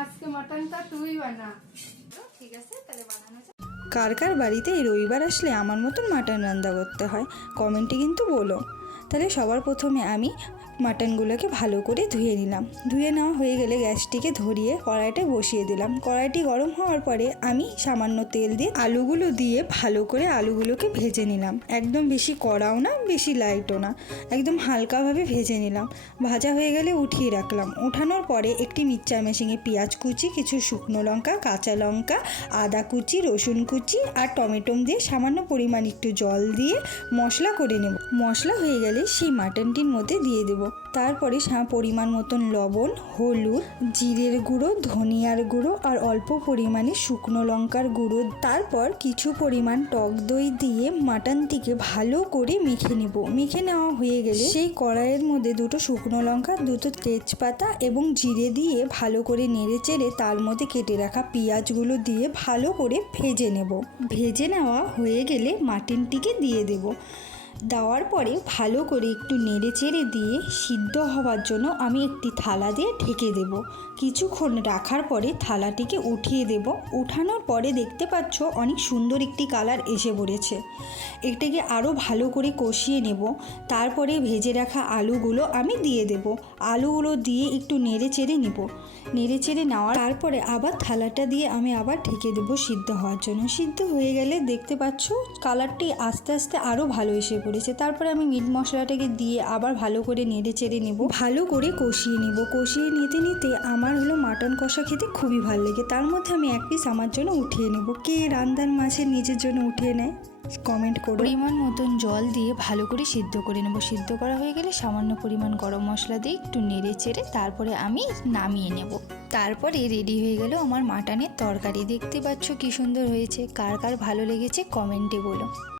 আজকে তুই বানা। ঠিক আছে, তাহলে বানানো কার কার বাড়িতে রবিবার আসলে আমার মতন মাটন রান্না করতে হয়, কমেন্টে কিন্তু বলো। তাহলে সবার প্রথমে আমি মাটনগুলোকে ভালো করে ধুয়ে নিলাম। ধুয়ে নেওয়া হয়ে গেলে গ্যাসটিকে ধরিয়ে কড়াইটা বসিয়ে দিলাম। কড়াইটি গরম হওয়ার পরে আমি সামান্য তেল দিয়ে আলুগুলো দিয়ে ভালো করে আলুগুলোকে ভেজে নিলাম। একদম বেশি কড়াও না, বেশি লাইটও না। একদম হালকাভাবে ভেজে নিলাম। ভাজা হয়ে গেলে উঠিয়ে রাখলাম। ওঠানোর পরে একটি মিক্সচার মেশিনে পেঁয়াজ কুচি, কিছু শুকনো লঙ্কা, কাঁচা লঙ্কা, আদা কুচি, রসুন কুচি আর টমেটো দিয়ে সামান্য পরিমাণ একটু জল দিয়ে মশলা করে নেব। মশলা হয়ে গেলে সেই মাটনটির মধ্যে দিয়ে দেব। তারপরে পরিমাণ মতন লবণ, হলুদ, জিরের গুঁড়ো, ধনিয়ার গুঁড়ো আর অল্প পরিমাণে শুকনো লঙ্কার গুঁড়ো। তারপর কিছু পরিমাণ টক দই দিয়ে মাটনটিকে ভালো করে মেখে নেব। মেখে নেওয়া হয়ে গেলে সেই কড়াইয়ের মধ্যে দুটো শুকনো লঙ্কা, দুটো তেজপাতা এবং জিরে দিয়ে ভালো করে নেড়ে চেড়ে তার মধ্যে কেটে রাখা পেঁয়াজগুলো দিয়ে ভালো করে ভেজে নেব। ভেজে নেওয়া হয়ে গেলে মাটনটিকে দিয়ে দেব। দেওয়ার পরে ভালো করে একটু নেড়ে চেড়ে দিয়ে সিদ্ধ হওয়ার জন্য আমি একটি থালা দিয়ে ঢেকে দেব। কিছুক্ষণ রাখার পরে থালাটিকে উঠিয়ে দেব। উঠানোর পরে দেখতে পাচ্ছ অনেক সুন্দর একটি কালার এসে পড়েছে। এটাকে আরও ভালো করে কষিয়ে নেব। তারপরে ভেজে রাখা আলুগুলো আমি দিয়ে দেব। আলুগুলো দিয়ে একটু নেড়ে চেড়ে নেব। নেড়ে চেড়ে নেওয়ার তারপরে আবার থালাটা দিয়ে আমি আবার ঢেকে দেবো সিদ্ধ হওয়ার জন্য। সিদ্ধ হয়ে গেলে দেখতে পাচ্ছ কালারটি আস্তে আস্তে আরও ভালো এসে পড়েছে তারপরে আমি মিট মশলাটাকে দিয়ে আবার ভালো করে নেড়ে চেড়ে নেব। ভালো করে কষিয়ে নেব। কষিয়ে নিতে নিতে আমার হলো মাটন কষা খেতে খুবই ভালো লাগে। তার মধ্যে আমি এক পিস আমার জন্য উঠিয়ে নেব। কে রান্দার মাছের নিজের জন্য উঠিয়ে নেয়? কমেন্ট করো। পরিমাণ মতন জল দিয়ে ভালো করে সিদ্ধ করে নেব। সিদ্ধ করা হয়ে গেলে সামান্য পরিমাণ গরম মশলা দিয়ে একটু নেড়ে চেড়ে তারপরে আমি নামিয়ে নেব। তারপরে রেডি হয়ে গেল আমার মাটনের তরকারি। দেখতে পাচ্ছ কি সুন্দর হয়েছে। কার কার ভালো লেগেছে কমেন্টে বলো।